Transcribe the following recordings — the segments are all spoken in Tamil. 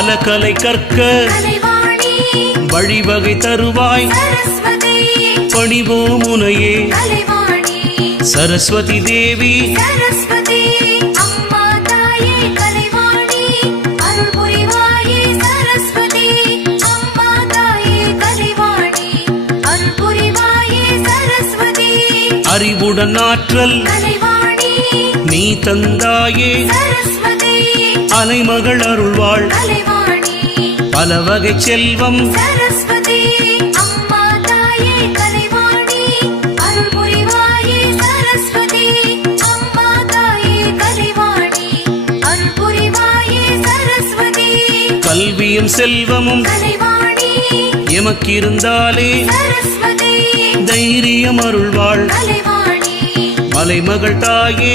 பல கலை கற்க வழிவகை தருவாய் பணிவோம் உனையே சரஸ்வதி தேவி அறிவுடன் ஆற்றல் நீ தந்தாயே அலைமகள் அருள்வாள் பல வகை செல்வம் கல்வியும் செல்வமும் எமக்கிருந்தாலே தைரியம் அருள்வாள் மலைமகள் தாயே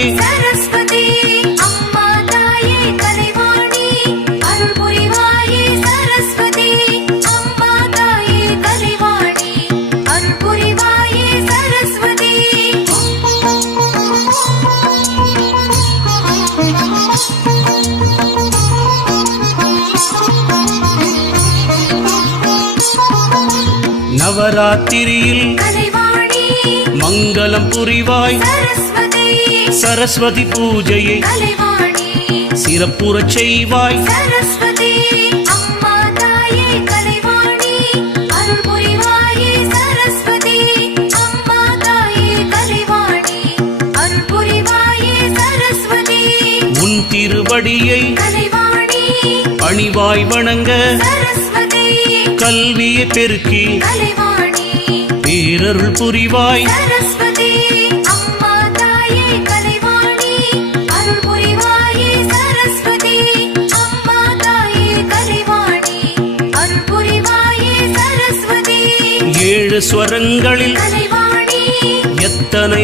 நவராத்திரியில் மங்களம் புரிவாய் சரஸ்வதி பூஜையை சிறப்புறச் செய்வாய் உன் திருவடியை பணிவாய் வணங்க கல்வியை பெருக்கி பேரருள் புரிவாய் ஏழு ஸ்வரங்களில் எத்தனை